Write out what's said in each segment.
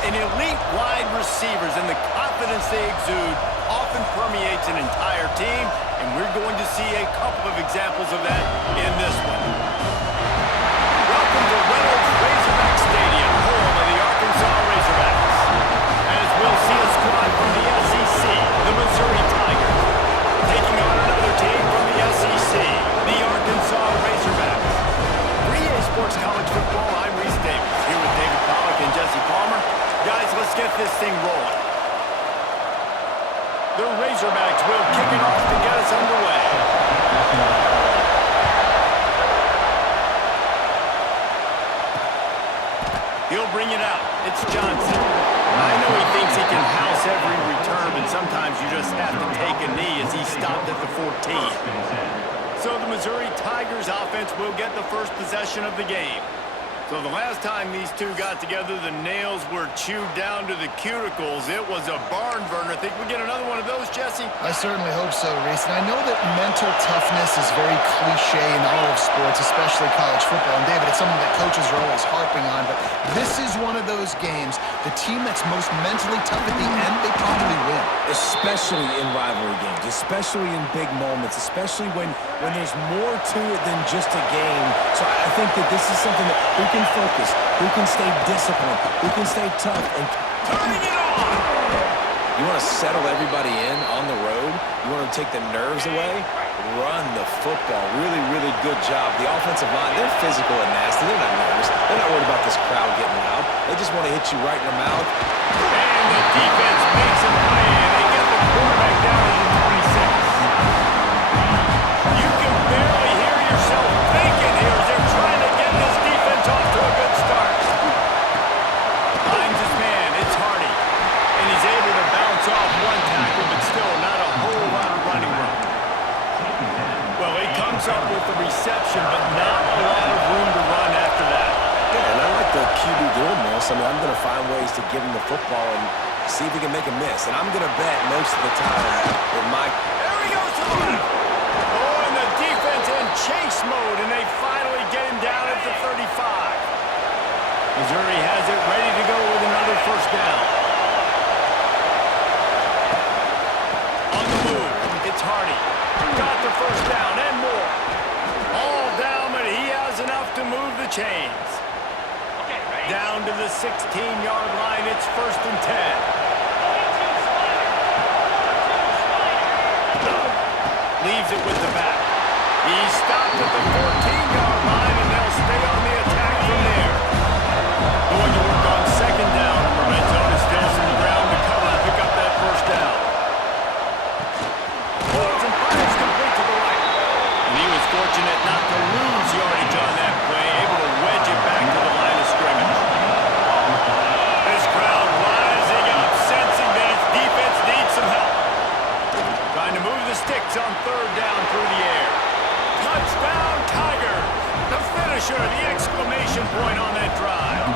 An elite wide receivers and the confidence they exude often permeates an entire team, and we're going to see a couple of examples of that in this one. Welcome to Reynolds Razorback Stadium, home of the Arkansas Razorbacks. As we'll see a squad from the SEC, the Missouri Tigers, taking on another team from the SEC, the Arkansas Razorbacks. 3A Sports College Football, I'm Reese Davis, here with David Pollack and Jesse Palmer. Guys, let's get this thing rolling. The Razorbacks will kick it off to get us underway. He'll bring it out. It's Johnson. I know he thinks he can house every return, but sometimes you just have to take a knee as he stopped at the 14. So the Missouri Tigers offense will get the first possession of the game. So the last time these two got together, the nails were chewed down to the cuticles. It was a barn burner. Think we get another one of those, Jesse? I certainly hope so, Reese. And I know that mental toughness is very cliche in all of sports, especially college football. And David, it's something that coaches are always harping on. But this is one of those games, the team that's most mentally tough at the end, they probably win. Especially in rivalry games, especially in big moments, especially when there's more to it than just a game. So I think that this is something that we can focus, who can stay disciplined, who can stay tough, and turning it on! You want to settle everybody in on the road? You want to take the nerves away? Run the football. Really, really good job. The offensive line, they're physical and nasty. They're not nervous. They're not worried about this crowd getting loud. They just want to hit you right in the mouth. And the defense makes a play, and they get the quarterback down to the 26. You can barely hear yourself thinking here as they're trying to get this defense off to a good start. Finds his man, it's Hardy. And he's able to bounce off one tackle, but still not a whole lot of running room. Well, he comes up with the reception, but not a lot of room to run after that. Yeah, and I like the QB doing this. I mean, I'm going to find ways to give him the football and see if he can make a miss. And I'm going to bet most of the time that There he goes to the left. Oh, and the defense in chase mode, and they finally get him down at the 35. Missouri has it ready to go with another first down. On the move, it's Hardy. Got the first down and more. All down, but he has enough to move the chains. Down to the 16-yard line, it's 1st and 10. Leaves it with the back. He's stopped at the 14-yard line, and they'll stay on the attack from there. Going to work on 2nd down. The red zone is still some ground to cover to pick up that first down. Holds and fires complete to the right. And he was fortunate not to lose yardage on that play, able to wedge it back to the line of scrimmage. This crowd rising up, sensing that its defense needs some help. Trying to move the sticks on 3rd down through the air. Touchdown, Tigers! The finisher, the exclamation point on that drive.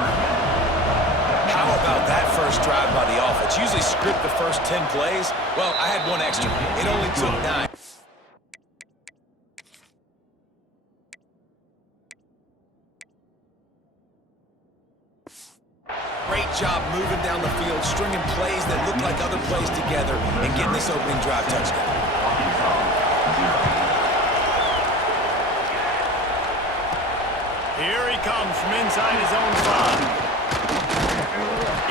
How about that first drive by the offense? Usually script the first 10 plays. Well, I had one extra. It only took 9. Great job moving down the field, stringing plays that look like other plays together, and getting this opening drive touchdown. Here he comes from inside his own 5.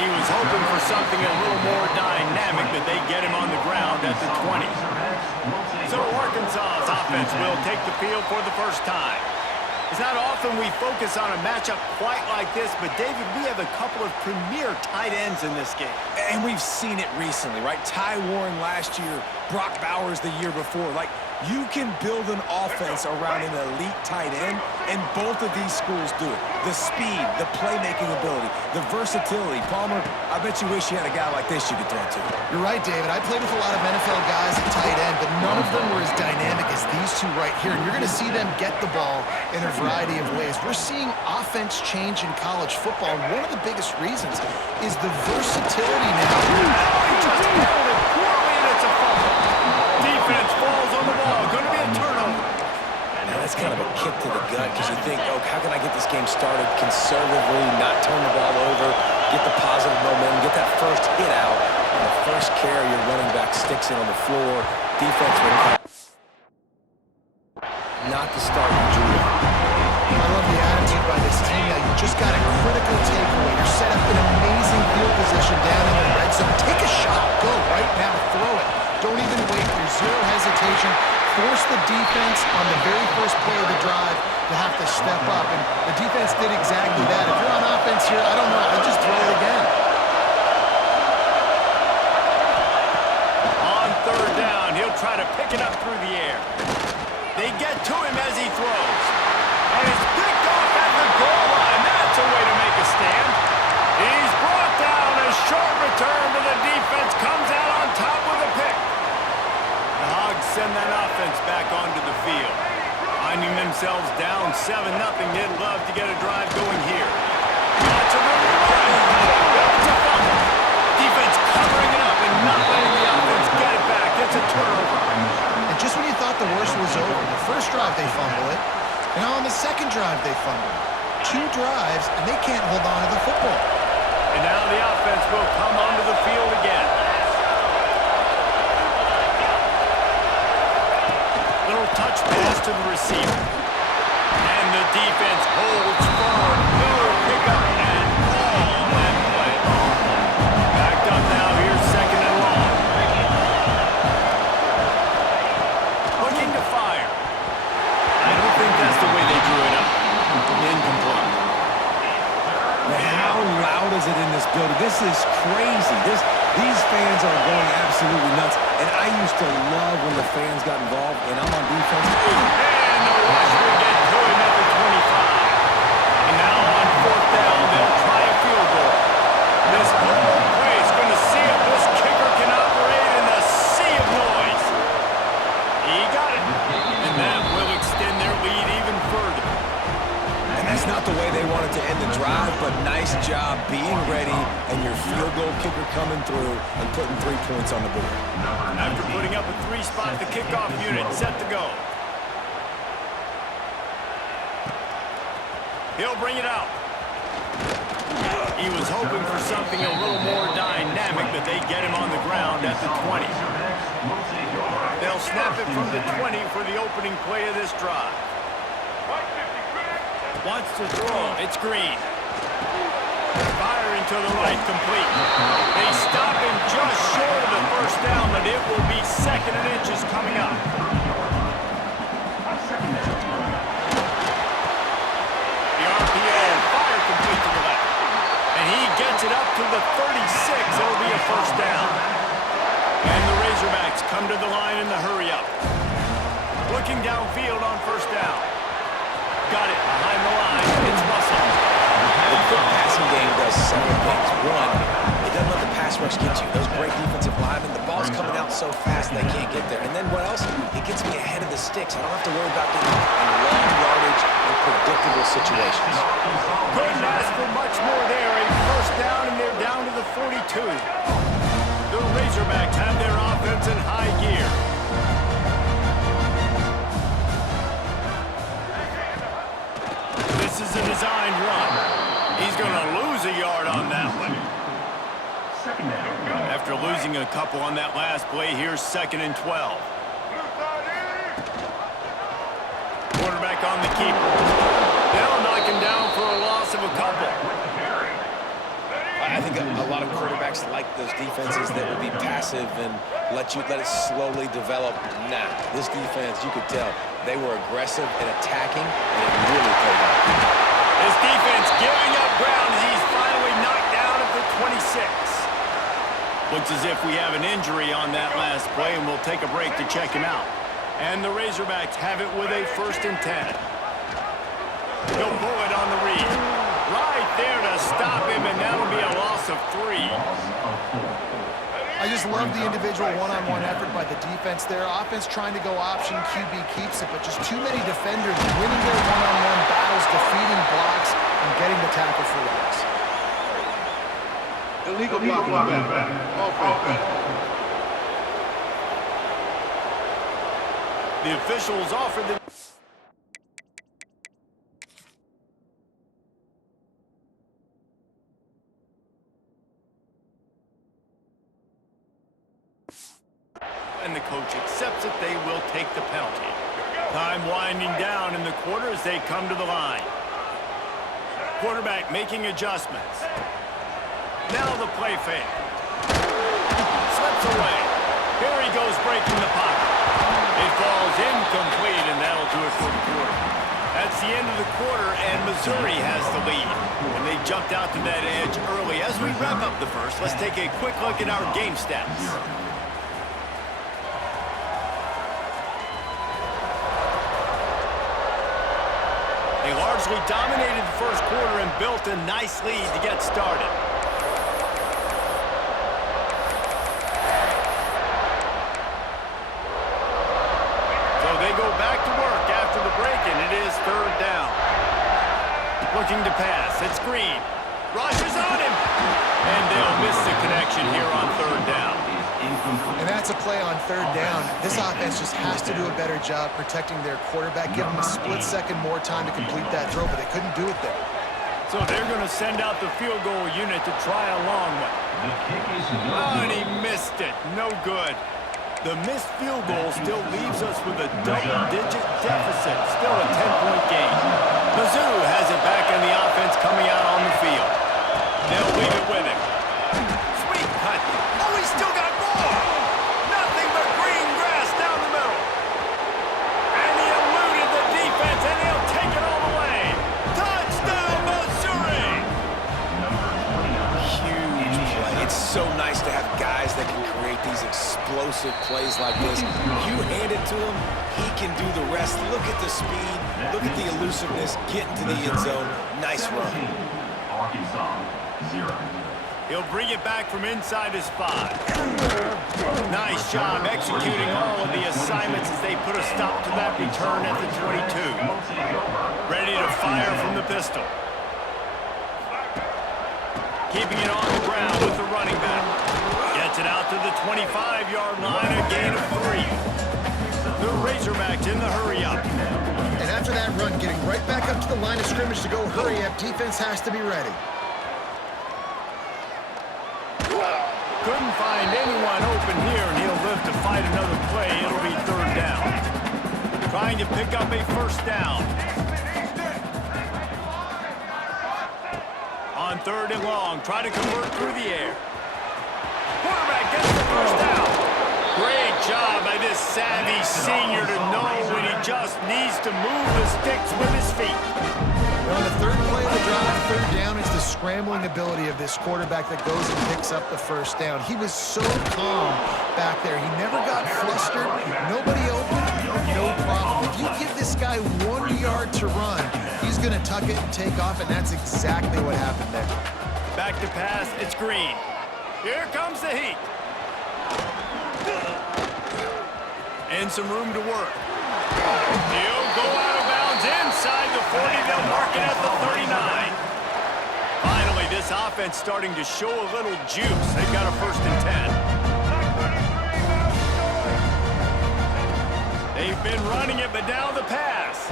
He was hoping for something a little more dynamic, but they get him on the ground at the 20. So Arkansas's offense will take the field for the first time. It's not often we focus on a matchup quite like this, but David, we have a couple of premier tight ends in this game. And we've seen it recently, right? Ty Warren last year, Brock Bowers the year before. Like, you can build an offense around an elite tight end, and both of these schools do it. The speed, the playmaking ability, the versatility. Palmer, I bet you wish you had a guy like this you could throw to. You're right, David. I played with a lot of NFL guys at tight end, but none of them were as dynamic as these two right here. And you're going to see them get the ball in a variety of ways. We're seeing offense change in college football, and one of the biggest reasons is the versatility now. He just handled it poorly, and it's a fumble. Defense falls on the ball. Going to be a turnover. Now, that's kind of a kick to the gut because you think, oh, how can I get this game started conservatively, not turn the ball over, get the positive momentum care your running back sticks in on the floor. Defense will come. Not the start you drew up. I love the attitude by this team now. You just got a critical takeaway. You're set up in amazing field position down in the red zone. Take a shot. Go right now. Throw it. Don't even wait. There's zero hesitation. Force the defense on the very first play of the drive to have to step up. And the defense did exactly that. If you're on offense here, I don't know. I'd just throw it again. On third down, he'll try to pick it up through the air. They get to him as he throws. And it's picked off at the goal line. That's a way to make a stand. He's brought down. A short return to the defense. Comes out on top with a pick. The Hogs send that offense back onto the field. Finding themselves down 7-0. They'd love to get a drive going here. That's a really That's a fumble. Defense covering it up and not letting the offense get it back. It's a turnover. And just when you thought the worst was over, the first drive they fumble it. And on the second drive they fumble it. 2 drives, and they can't hold on to the football. And now the offense will come onto the field again. Little touch pass to the receiver. And the defense holds firm. No pickup at all on that play. Backed up now. Here's second and long. Looking to fire. I don't think that's the way they drew it up. Incomplete. How loud is it in this building? This is crazy. These fans are going absolutely nuts. And I used to love when the fans got involved, and I'm on defense. And the rush will get to him at the 25. And now on fourth down, they'll try a field goal. This whole place is going to see if this kicker can operate in the sea of noise. He got it. And that will extend their lead even further. And that's not the way they wanted to end the drive, but nice job being ready and your field goal kicker coming through and putting 3 points on the board. After putting up a 3-spot, the kickoff unit set to go. He'll bring it out. He was hoping for something a little more dynamic, but they get him on the ground at the 20. They'll snap it from the 20 for the opening play of this drive. Wants to throw. It's Green. Fire into the right, complete. They stop him just short of the first down, but it will be second and inches coming up. The RPO, fire complete to the left. And he gets it up to the 36. It'll be a first down. And the Razorbacks come to the line in the hurry-up. Looking downfield on first down. Got it behind the line. It's Russell. The quick passing game does several things. One, it doesn't let the pass rush get you. Those great defensive linemen, the ball's coming out so fast they can't get there. And then what else? It gets me ahead of the sticks. I don't have to worry about getting in long yardage and predictable situations. Couldn't ask for much more there. A first down, and they're down to the 42. The Razorbacks have their offense in high gear. This is a designed run. He's going to lose a yard on that one. After losing a couple on that last play, here's second and 12. Quarterback on the keeper. They'll knock him down for a loss of a couple. I think a lot of quarterbacks like those defenses that will be passive and let it slowly develop. Nah, this defense, you could tell, they were aggressive and attacking, and it really paid off. This defense giving up ground as he's finally knocked down at the 26. Looks as if we have an injury on that last play, and we'll take a break to check him out. And the Razorbacks have it with a first and 10. He'll pull it on the read. Right there to stop him, and that'll be a loss of 3. I just love the individual one-on-one effort by the defense there. Offense trying to go option, QB keeps it, but just too many defenders winning their one-on-one battles, defeating blocks, and getting the tackle for loss. Illegal block on that. Offense. The officials offered the... and the coach accepts it. They will take the penalty. Time winding down in the quarter as they come to the line. Quarterback making adjustments. Now the play fake. Slips away. Here he goes breaking the pocket. It falls incomplete, and that'll do it for the quarter. That's the end of the quarter, and Missouri has the lead. And they jumped out to that edge early. As we wrap up the first, let's take a quick look at our game stats. They largely dominated the first quarter and built a nice lead to get started. So they go back to work after the break, and it is third down. Looking to pass. It's Green. Rushes on him. And they'll miss the connection here on third down. And that's a play on third down. This offense just has to do a better job protecting their quarterback, give them a split second more time to complete that throw, but they couldn't do it there. So they're going to send out the field goal unit to try a long one. Oh, and he missed it. No good. The missed field goal still leaves us with a double-digit deficit. Still a 10-point game. Mizzou has it back in the offense coming out on the field. They'll leave it with him. Sweet cut. Oh, he's still got more. Nothing but green grass down the middle. And he eluded the defense, and he'll take it all the way. Touchdown, Missouri. Huge play. It's so nice to have guys that can create these explosive plays like this. You hand it to him, he can do the rest. Look at the speed. Look at the elusiveness. Get into the end zone. Nice run. Arkansas, 0. He'll bring it back from inside his 5. Nice job executing all of the assignments as they put a stop to that return at the 22. Ready to fire from the pistol. Keeping it on the ground with the running back. Gets it out to the 25-yard line, a gain of 3. The Razorbacks in the hurry-up. And after that run, getting right back up to the line of scrimmage to go hurry-up, defense has to be ready. Couldn't find anyone open here, and he'll live to fight another play. It'll be third down. Trying to pick up a first down. On third and long, try to convert through the air. Quarterback gets the first down. Great job by this savvy senior to know when he just needs to move the sticks with his feet. On the third play of the drive, third down, is the scrambling ability of this quarterback that goes and picks up the first down. He was so calm back there. He never got flustered. Nobody open, no problem. If you give this guy 1 yard to run, he's going to tuck it and take off, and that's exactly what happened there. Back to pass, it's Green. Here comes the heat. And some room to work. He'll go out of bounds inside the 40. They'll mark it at the 39. Finally, this offense starting to show a little juice. They've got a 1st and 10. They've been running it, but now the pass.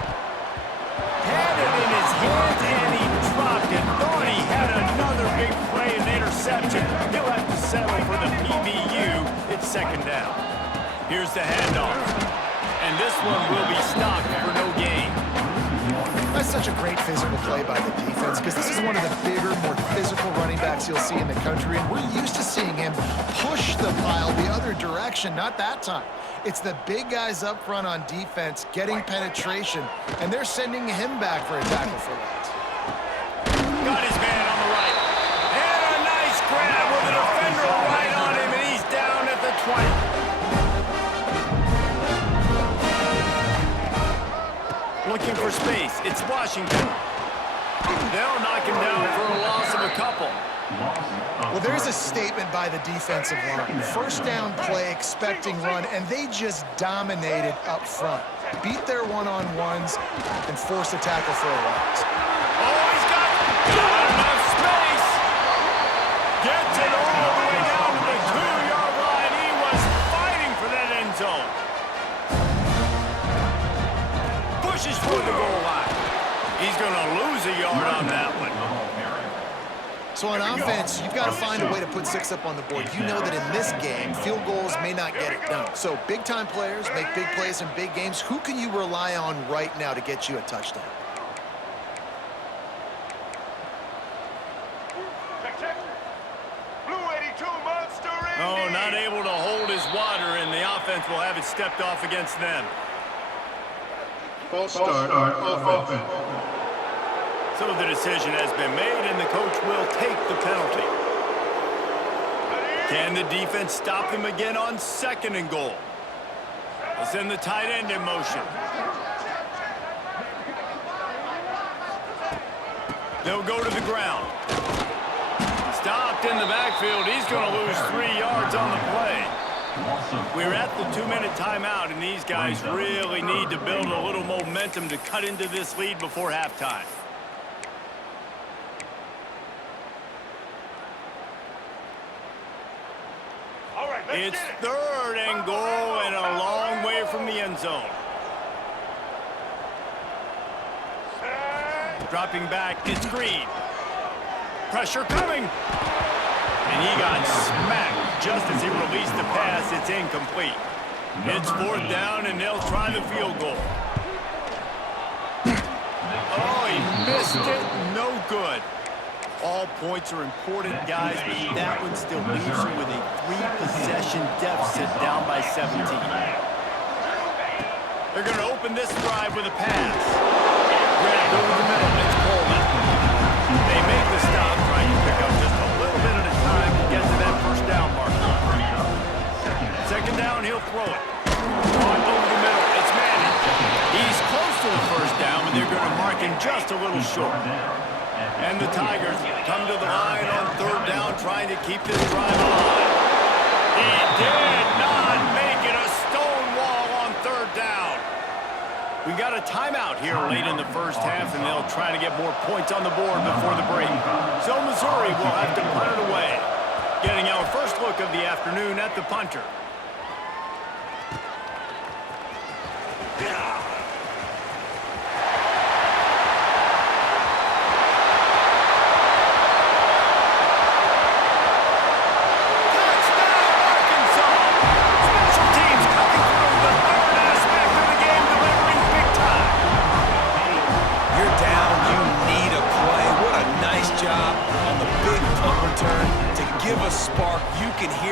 Had it in his hands, and he dropped it. Thought he had another big play and interception. He'll have to settle for the PBU. It's 2nd down. Here's the handoff. And this one will be stopped for no gain. That's such a great physical play by the defense, because this is one of the bigger, more physical running backs you'll see in the country, and we're used to seeing him push the pile the other direction. Not that time. It's the big guys up front on defense getting penetration, and they're sending him back for a tackle for that. Got his man on the right. And a nice grab with a defender right on him, and he's down at the 20. Looking for space. It's Washington. They'll knock him down for a loss of a couple. Well, there's a statement by the defensive line. First down play, expecting run, and they just dominated up front. Beat their one-on-ones and forced a tackle for a loss. Oh, he's got enough space. Gets it all the way down to the 2-yard line. He was fighting for that end zone. Pushes for the goal line. He's going to lose a yard on that one. So on offense, you've got to find a way to put 6 up on the board. You know that in this game, field goals may not get it done. So big-time players make big plays in big games. Who can you rely on right now to get you a touchdown? Oh, not able to hold his water, and the offense will have it stepped off against them. False start on offense. So the decision has been made, and the coach will take the penalty. Can the defense stop them again on 2nd and goal? They'll send the tight end in motion. They'll go to the ground. Stopped in the backfield. He's going to lose 3 yards on the play. We're at the 2-minute timeout, and these guys really need to build a little momentum to cut into this lead before halftime. It's 3rd and goal and a long way from the end zone. Dropping back, it's Green. Pressure coming. And he got smacked just as he released the pass. It's incomplete. It's 4th down, and they'll try the field goal. Oh, he missed it. No good. All points are important, guys, but that one still leaves you with a 3-possession deficit down by 17. They're going to open this drive with a pass. Grabbed over the middle. It's Coleman. They make the stop, trying to pick up just a little bit at a time to get to that 1st down marker. 2nd down, he'll throw it. Caught over the middle. It's Manning. He's close to the 1st down, but they're going to mark him just a little short. And the Tigers come to the line on 3rd down, trying to keep this drive alive. He did not make it. A stone wall on 3rd down. We got a timeout here late in the 1st half, and they'll try to get more points on the board before the break. So Missouri will have to punt it away. Getting our first look of the afternoon at the punter.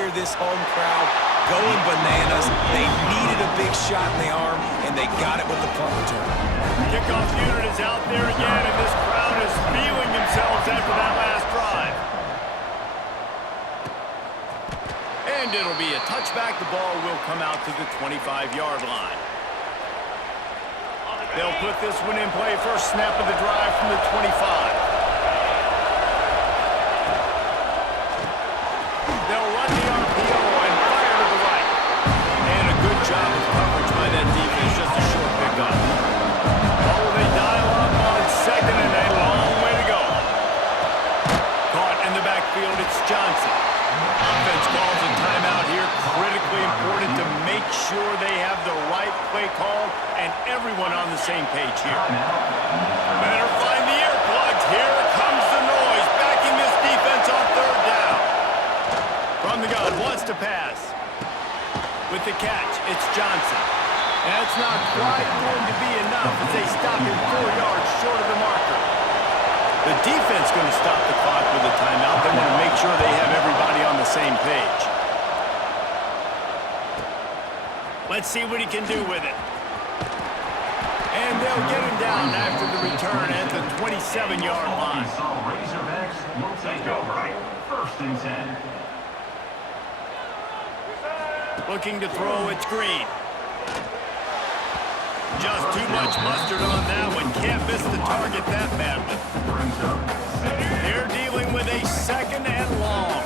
This home crowd going bananas. They needed a big shot in the arm, and they got it with the punt return. Kickoff unit is out there again, and this crowd is feeling themselves after that last drive. And it'll be a touchback. The ball will come out to the 25-yard line. They'll put this one in play. First snap of the drive from the 25. They'll run the RPO and fire to the right. And a good job of coverage by that defense. Just a short pickup. Oh, they dial up on 2nd and a long way to go. Caught in the backfield, it's Johnson. Offense calls a timeout here. Critically important to make sure they have the right play call and everyone on the same page here. Better find the earplugs. Here comes the noise. Backing this defense on 3rd down. From the gun, wants to pass. With the catch, it's Johnson. And it's not quite going to be enough as they stop him 4 yards short of the marker. The defense going to stop the clock with a timeout. They want to make sure they have everybody on the same page. Let's see what he can do with it. And they'll get him down after the return at the 27-yard line. Razorbacks will take over. 1st and 10. Looking to throw, it's Green. Just too much mustard on that one. Can't miss the target that badly. They're dealing with a 2nd and long.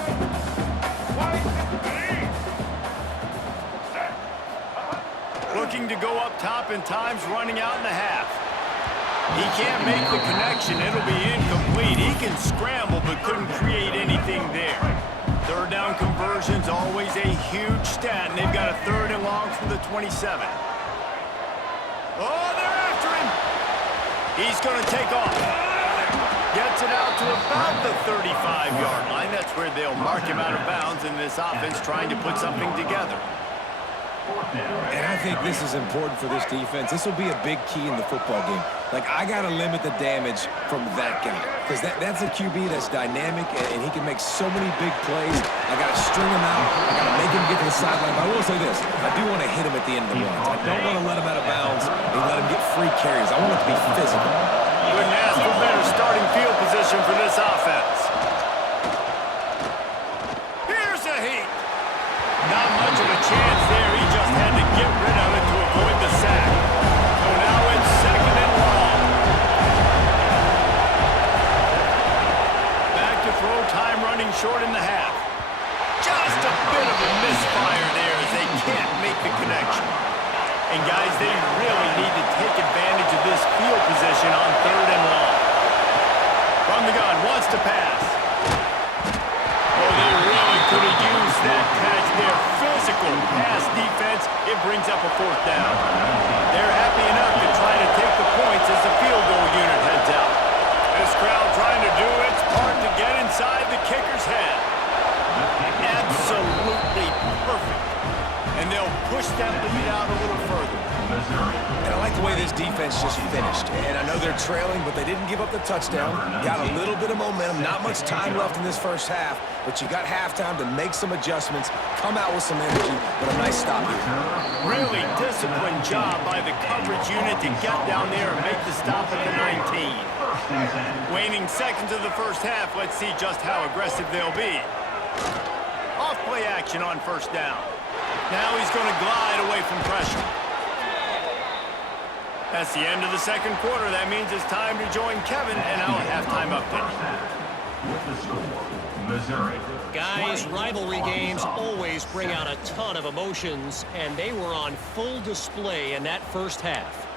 Looking to go up top, and time's running out in the half. He can't make the connection. It'll be incomplete. He can scramble, but couldn't create anything there. 3rd down conversion's always a huge stat, and they've got a 3rd and long from the 27. Oh, they're after him. He's going to take off. Gets it out to about the 35-yard line. That's where they'll mark him out of bounds in this offense trying to put something together. And I think this is important for this defense. This will be a big key in the football game. Like, I got to limit the damage from that guy because that's a QB that's dynamic, and he can make so many big plays. I got to string him out. I got to make him get to the sideline. But I will say this. I do want to hit him at the end of the runs. I don't want to let him out of bounds and let him get free carries. I want it to be physical. Couldn't ask for better starting field position for this offense. Here's a heat. Not much of a chance there. He just had to get rid of it to avoid the sack. So now it's 2nd and long. Back to throw, time running short in the half. Just a bit of a misfire there as they can't make the connection. And guys, they really need to take advantage of this field position on 3rd and long. From the gun, wants to pass. Oh, they really could have used that catch there. Physical pass defense, it brings up a 4th down. They're happy enough to try to take the points as the field goal unit heads out. This crowd trying to do its part to get inside the kicker's head. Absolutely perfect. And they'll push that lead out a little further. And I like the way this defense just finished. And I know they're trailing, but they didn't give up the touchdown. Got a little bit of momentum. Not much time left in this first half, but you got halftime to make some adjustments, come out with some energy, but a nice stop here. Really disciplined job by the coverage unit to get down there and make the stop at the 19. Waning seconds of the first half, let's see just how aggressive they'll be. Off play action on 1st down. Now he's going to glide away from pressure. That's the end of the 2nd quarter. That means it's time to join Kevin and our halftime update. With the score, Missouri. Guys, rivalry games always bring out a ton of emotions, and they were on full display in that first half.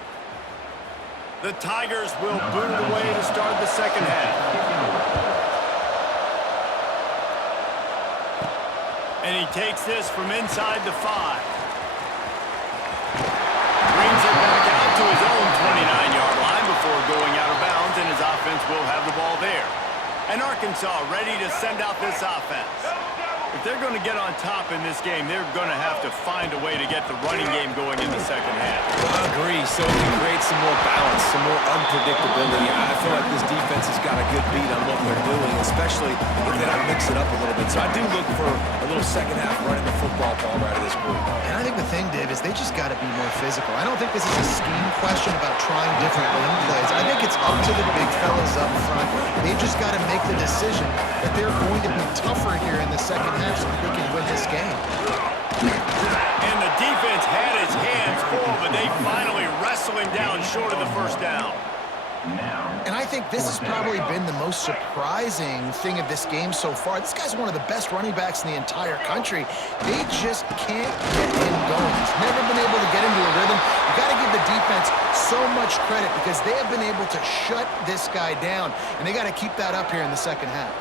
The Tigers will boot it away to start the 2nd half. And he takes this from inside the 5. Brings it back out to his own 29-yard line before going out of bounds, and his offense will have the ball there. And Arkansas ready to send out this offense. If they're going to get on top in this game, they're going to have to find a way to get the running game going in the 2nd half. I agree. So it can create some more balance, some more unpredictability. I feel like this defense has got a good beat on what they're doing, especially if they don't mix it up a little bit. So I do look for a little 2nd half running the football ball out of this group. And I think the thing, Dave, is they just got to be more physical. I don't think this is a scheme question about trying different run plays. I think it's up to the big fellas up front. They've just got to make the decision that they're going to be tougher here in the 2nd half so that they can win this game. And the defense had his hands full, but they finally wrestle him down short of the 1st down. And I think this has probably been the most surprising thing of this game so far. This guy's one of the best running backs in the entire country. They just can't get him going. He's never been able to get into a rhythm. You got to give the defense so much credit because they have been able to shut this guy down, and they got to keep that up here in the 2nd half.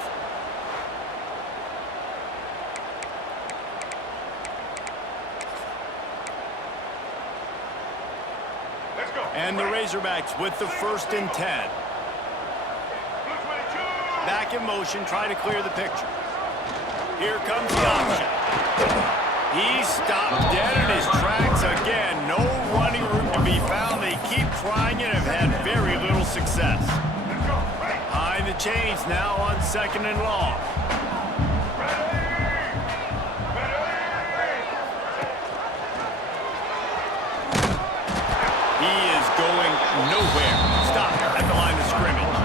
And the Razorbacks with the 1st and 10. Back in motion, try to clear the picture. Here comes the option. He stopped dead in his tracks again. No running room to be found. They keep trying it and have had very little success. Behind the chains now on 2nd and long. Nowhere. Stop at the line of scrimmage.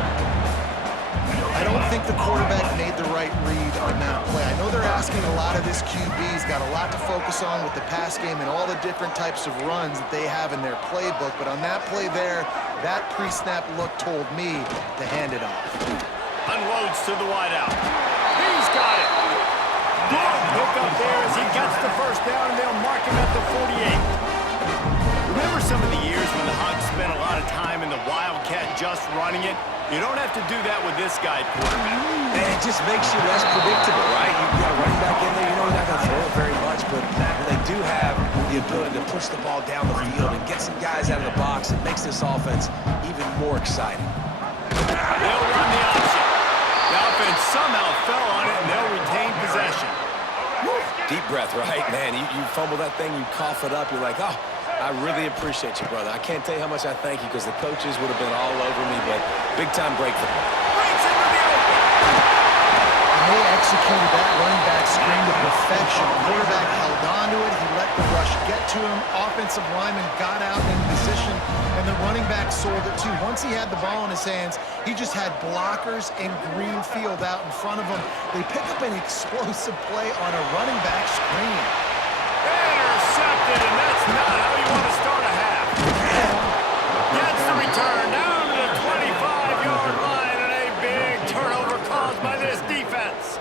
I don't think the quarterback made the right read on that play. I know they're asking a lot of this QB. He's got a lot to focus on with the pass game and all the different types of runs that they have in their playbook. But on that play there, that pre-snap look told me to hand it off. Unloads to the wideout. He's got it. Good pick up there as he gets the 1st down, and they'll mark him at the 48. Remember some of the years when the Hogs spent a lot of time in the Wildcat just running it? You don't have to do that with this guy, quarterback. And it just makes you less predictable, right? You've got a running back in there. You know you're not going to throw it very much, but when they do have the ability to push the ball down the field and get some guys out of the box, it makes this offense even more exciting. They'll run the option. The offense somehow fell on it, and they'll retain possession. Deep breath, right, man? You fumble that thing, you cough it up, you're like, oh, I really appreciate you, brother. I can't tell you how much I thank you because the coaches would have been all over me, but big-time break for them. Breaks into the open. And they executed that running back screen to perfection. Quarterback held on to it. He let the rush get to him. Offensive lineman got out in position, and the running back sold it too. Once he had the ball in his hands, he just had blockers and green field out in front of him. They pick up an explosive play on a running back screen. Intercepted, and that's not how you want to start a half. Gets the return down to the 25-yard line, and a big turnover caused by this defense.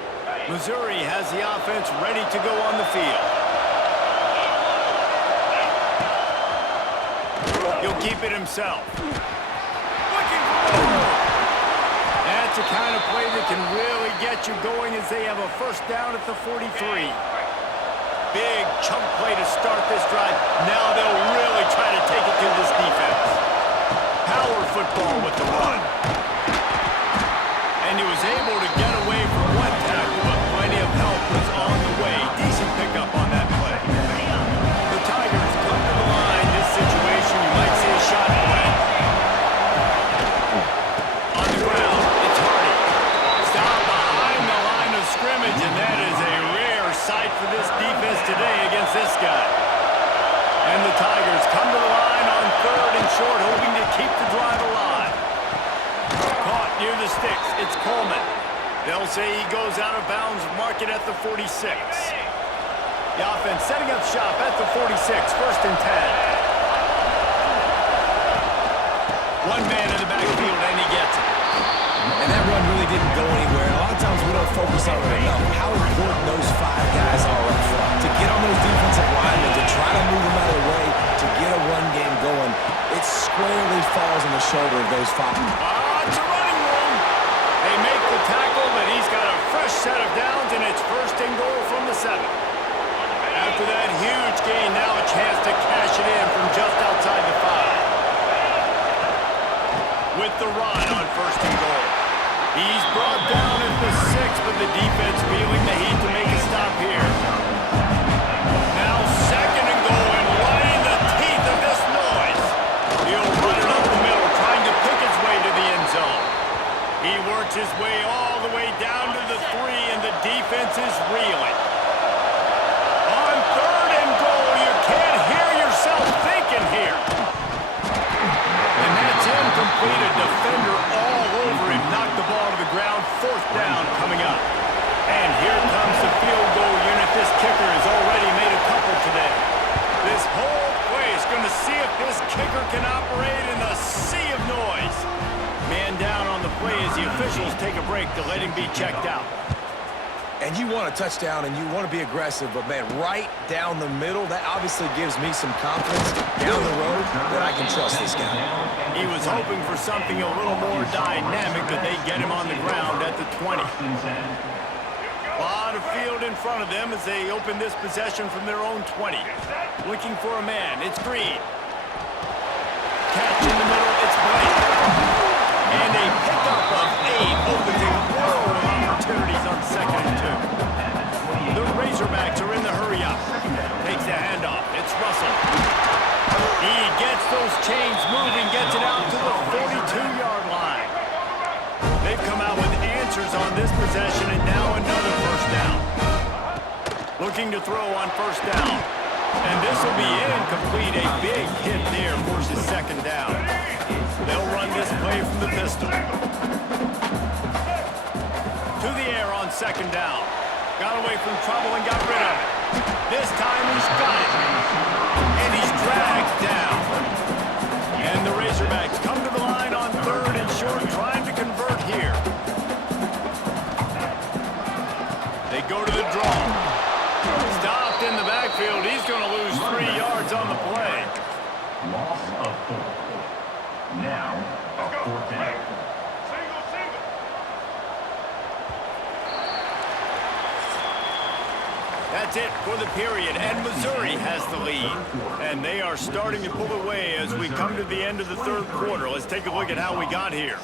Missouri has the offense ready to go on the field. He'll keep it himself. Looking for more. That's the kind of play that can really get you going as they have a first down at the 43. Big chunk play to start this drive. Now they'll really try to take it to this defense. Power football with the run. And he was able to get away from one tackle, but plenty of help was on the way. Decent pickup on that play. The Tigers come to the line. This situation, you might see a shot play. On the ground, it's Hardy. Stop behind the line of scrimmage, and that is a rare sight for this defense today against this guy. And the Tigers come to the line on 3rd and short, hoping to keep the drive alive. Caught near the sticks. It's Coleman. They'll say he goes out of bounds, mark it at the 46. The offense setting up shop at the 46, 1st and 10. One man in the backfield, and he gets it. And that run really didn't go anywhere. A lot of times we don't focus on it enough. How important those 5 guys are up front. To get on those defensive linemen, to try to move them out of the way, to get a run game going, it squarely falls on the shoulder of those 5. It's a running room. They make the tackle, but he's got a fresh set of downs, and it's 1st and goal from the 7. After that huge gain, now a chance to cash it in from just outside the 5. With the run on 1st and goal. He's brought down at the 6, but the defense feeling the heat to make a stop here. Now 2nd and goal, and right in the teeth of this noise. He'll run it up the middle, trying to pick his way to the end zone. He works his way all the way down to the 3, and the defense is reeling. On 3rd and goal, you can't hear yourself thinking here. And that's incomplete. A defender all over him. Knocked the ball to the ground. 4th down coming up. And here comes the field goal unit. This kicker has already made a couple today. This whole play is going to see if this kicker can operate in the sea of noise. Man down on the play as the officials take a break to let him be checked out. And you want a touchdown and you want to be aggressive, but man, right down the middle, that obviously gives me some confidence down the road that I can trust this guy. He was hoping for something a little more dynamic, but they get him on the ground at the 20. A lot of field in front of them as they open this possession from their own 20. Looking for a man, it's Green. Catch in the middle, it's Blake. And a pickup of 8 opens a world of opportunities on 2nd and 2. The Razorbacks are in the hurry-up. Takes the handoff. It's Russell. He gets those chains moving, gets it out to the 42-yard line. They've come out with answers on this possession, and now another 1st down. Looking to throw on 1st down. And this will be incomplete. A big hit there forces 2nd down. They'll run this play from the pistol. To the air on 2nd down. Got away from trouble and got rid of it. This time he's got it. And he's dragged down. And the Razorbacks come to the line on 3rd and short, trying to convert here. They go to the draw. Stopped in the backfield. He's going to lose 3 yards on the play. Loss of 4. Now, a 4th down. That's it for the period, and Missouri has the lead. And they are starting to pull away as we come to the end of the 3rd quarter. Let's take a look at how we got here.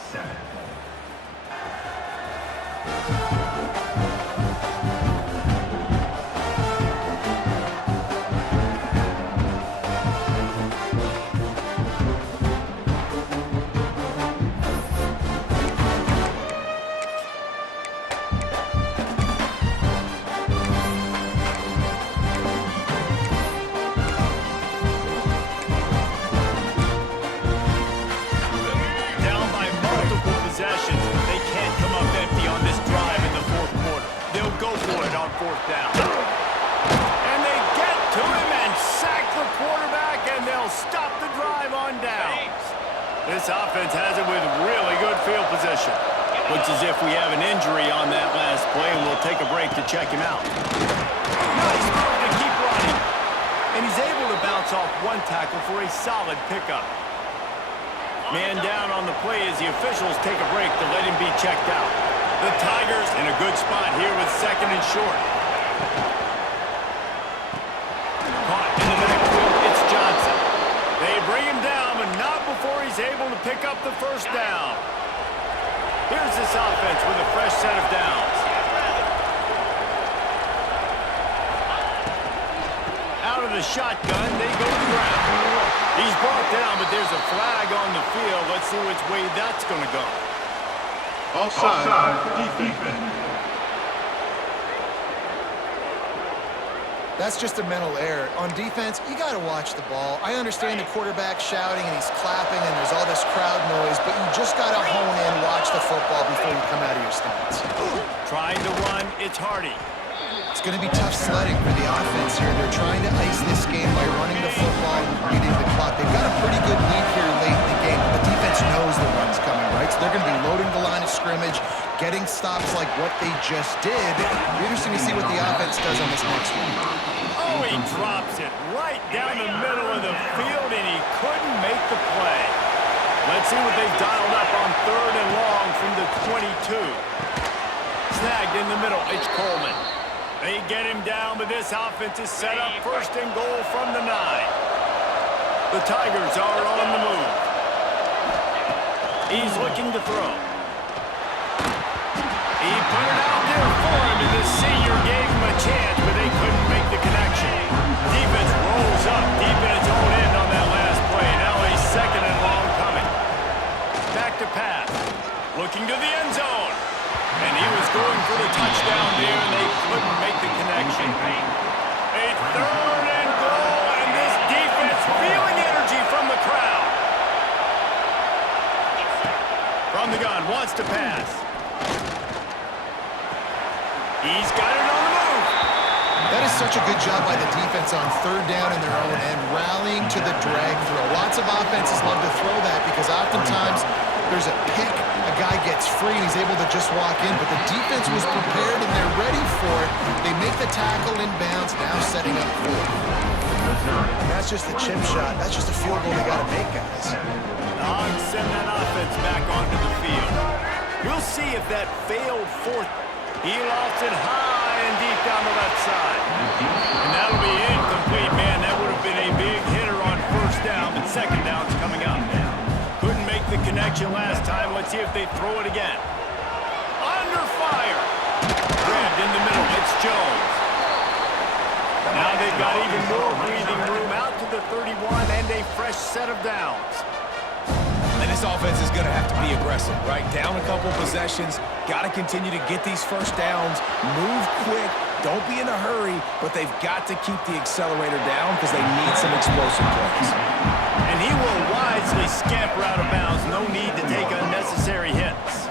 This offense has it with really good field position. Looks as if we have an injury on that last play, and we'll take a break to check him out. Nice move to keep running. And he's able to bounce off one tackle for a solid pickup. Man down on the play as the officials take a break to let him be checked out. The Tigers in a good spot here with second and short. Caught in the backfield, it's Johnson. They bring him down, but not before he's able to pick up the first down. Here's this offense with a fresh set of downs. Out of the shotgun, they go to the ground. He's brought down, but there's a flag on the field. Let's see which way that's going to go. Offside, defense. That's just a mental error. On defense, you got to watch the ball. I understand the quarterback shouting and he's clapping and there's all this crowd noise, but you just got to hone in, watch the football before you come out of your stance. Trying to run, it's Hardy. It's going to be tough sledding for the offense here. They're trying to ice this game by running the football and beating the clock. They've got a pretty good lead here late in the game, but the defense knows the run's coming, right? So they're going to be loading the line of scrimmage, getting stops like what they just did. It'll be interesting to see what the offense does on this next one. Oh, he drops it right down the middle of the field, and he couldn't make the play. Let's see what they've dialed up on third and long from the 22. Snagged in the middle, it's Coleman. They get him down, but this offense is set up first and goal from the 9. The Tigers are on the move. He's looking to throw. He put it out there for him, and the senior gave him a chance, but they couldn't make the connection. Defense rolls up deep in its own end on that last play. Now a second and long coming. Back to pass. Looking to the end zone. And he was going for the touchdown there, and they couldn't make the connection. A third and goal, and this defense feeling energy from the crowd. From the gun, wants to pass. He's got it on the move. That is such a good job by the defense on third down in their own end, rallying to the drag throw. Lots of offenses love to throw that because oftentimes there's a pick, a guy gets free, and he's able to just walk in, but the defense was prepared and they're ready for it. They make the tackle inbounds, now setting up fourth. And that's just a chip shot. That's just a field goal they got to make, guys. The Hogs send that offense back onto the field. We'll see if that failed fourth. He lost it high and deep down the left side. And that'll be incomplete, man. That would have been a big hitter on first down, but second down's coming up. Couldn't make the connection last time. Let's see if they throw it again. Under fire. Grabbed in the middle. It's Jones. Now they've got even more breathing room out to the 31 and a fresh set of downs. And this offense is going to have to be aggressive, right? Down a couple possessions, got to continue to get these first downs, move quick, don't be in a hurry, but they've got to keep the accelerator down because they need some explosive plays. And he will wisely scamper out of bounds. No need to take unnecessary hits.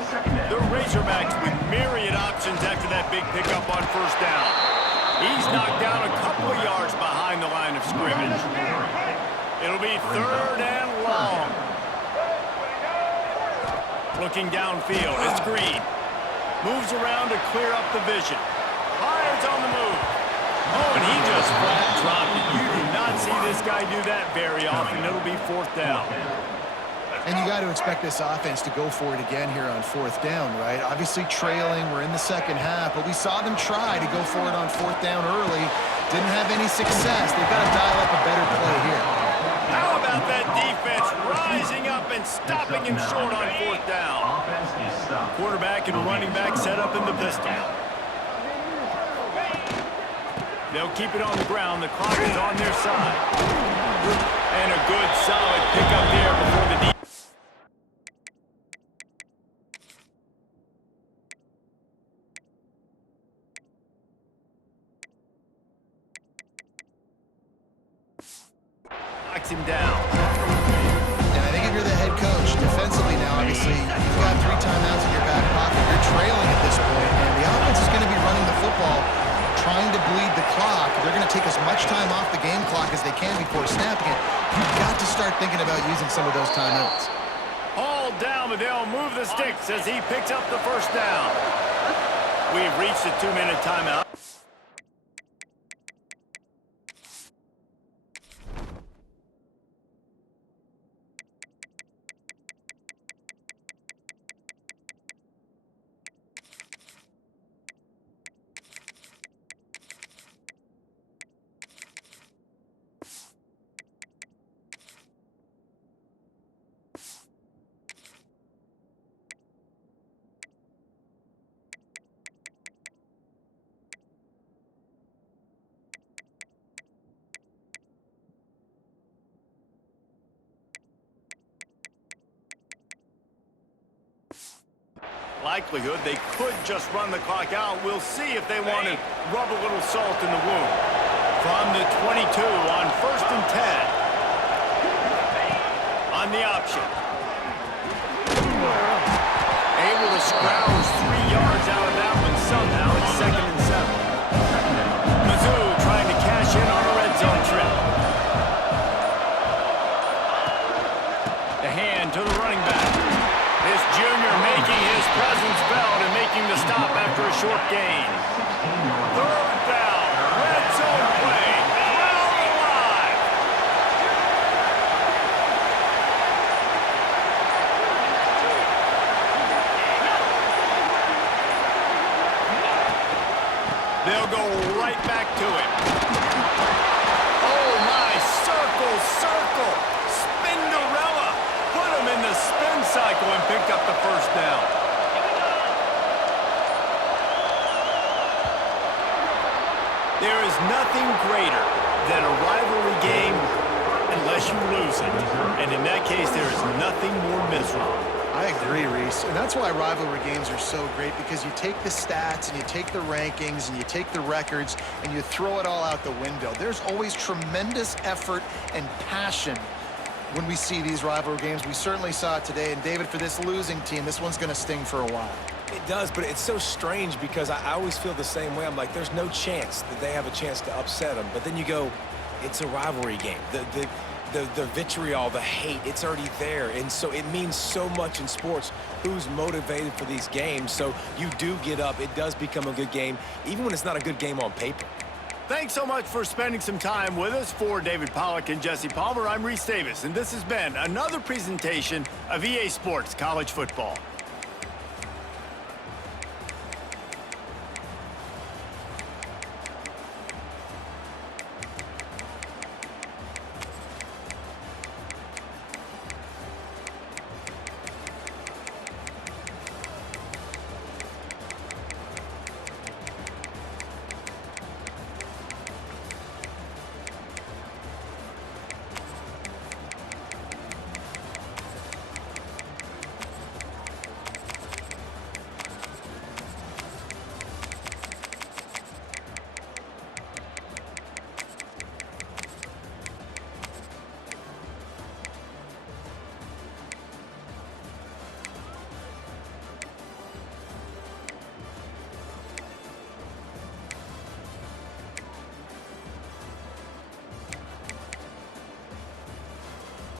The Razorbacks with myriad options after that big pickup on first down. He's knocked down a couple of yards behind the line of scrimmage. It'll be third and long. Looking downfield, it's Green. Moves around to clear up the vision. Fires on the move. Oh, and he just flat dropped it. You do not see this guy do that very often. It'll be fourth down. And you got to expect this offense to go for it again here on fourth down, right? Obviously trailing, we're in the second half, but we saw them try to go for it on fourth down early. Didn't have any success. They've got to dial up a better play here. How about that defense rising up and stopping him short on fourth down? Quarterback and running back set up in the pistol. They'll keep it on the ground. The clock is on their side. And a good solid pickup there before the defense. Knocks him down. And I think if you're the head coach, defensively now, obviously, you've got 3 timeouts in your back pocket. You're trailing at this point, and the offense is going to be running the football, trying to bleed the clock. They're going to take as much time off the game clock as they can before snapping it. You've got to start thinking about using some of those timeouts. settled down, but they'll move the sticks as he picks up the first down. We've reached a 2-minute timeout. Likelihood they could just run the clock out. We'll see if they want to rub a little salt in the wound. From the 22 on 1st and 10. On the option. Able to scrounge 3 yards out of that one somehow. It's 2nd and 7. Mizzou trying to cash in on a red zone trip. The hand to the running back. This junior making his presence felt and making the stop after a short gain. 3rd down, red zone play, crowd alive. They'll go right back to it. Oh my, circle, circle, Spinderella. Put him in the spin cycle and picked up the first down. There is nothing greater than a rivalry game unless you lose it. And in that case, there is nothing more miserable. I agree, Reese. And that's why rivalry games are so great, because you take the stats and you take the rankings and you take the records and you throw it all out the window. There's always tremendous effort and passion when we see these rivalry games. We certainly saw it today. And David, for this losing team, this one's going to sting for a while. It does, but it's so strange because I always feel the same way. I'm like, there's no chance that they have a chance to upset them. But then you go, it's a rivalry game. The vitriol, the hate, it's already there. And so it means so much in sports who's motivated for these games. So you do get up. It does become a good game, even when it's not a good game on paper. Thanks so much for spending some time with us. For David Pollack and Jesse Palmer, I'm Reese Davis, and this has been another presentation of EA Sports College Football.